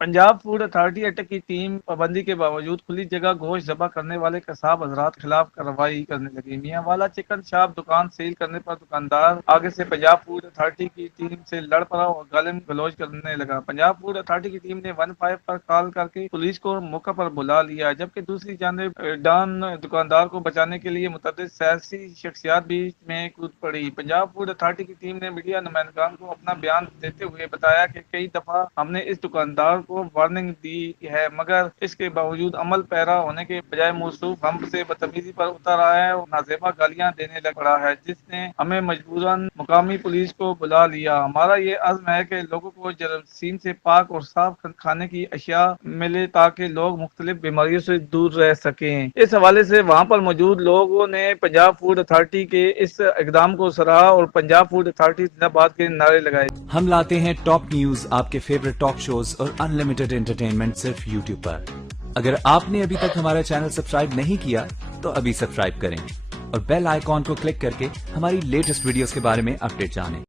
Punjab food authority act की team पाबंदी के बावजूद खुली जगह गोश्त जबा करने वाले कसाब हजरात खिलाफ कार्रवाई करने लगी। मियांवाला चिकन शॉप दुकान सील करने पर दुकानदार आगे से पंजाब फूड अथॉरिटी की टीम से लड़ पड़ा और गालिम गलौज करने लगा। पंजाब फूड अथॉरिटी की टीम ने 15 पर कॉल करके पुलिस को मौके पर बुला लिया, जबकि दूसरी जानब डॉन दुकानदार को बचाने के लिए मुतअद्दिद सियासी शख्सियात बीच में कूद पड़ी। पंजाब फूड अथॉरिटी की टीम ने मीडिया नुमाइंदगान को अपना बयान देते हुए बताया कि कई दफा हमने इस दुकानदार को वार्निंग दी है, मगर इसके बावजूद अमल पैरा होने के बजाय मौसूफ हम से बदतमीजी पर उतर आया है और नाजेबा गालियां देने लग पड़ा है, जिसने हमें मजबूरन मुकामी पुलिस को बुला लिया। हमारा ये अज़्म है कि लोगों को जरासीम से पाक और साफ खाने की अशिया मिले ताकि लोग मुख्तलिफ बीमारियों से दूर रह सकें। इस हवाले से वहाँ पर मौजूद लोगों ने पंजाब फूड अथॉरिटी के इस इकदाम को सराहा और पंजाब फूड अथॉरिटी जिंदाबाद के नारे लगाए। हम लाते हैं टॉप न्यूज, आपके फेवरेट टॉक शोज और अनलिमिटेड एंटरटेनमेंट सिर्फ YouTube पर। अगर आपने अभी तक हमारा चैनल सब्सक्राइब नहीं किया तो अभी सब्सक्राइब करें और बेल आइकॉन को क्लिक करके हमारी लेटेस्ट वीडियोस के बारे में अपडेट जानें।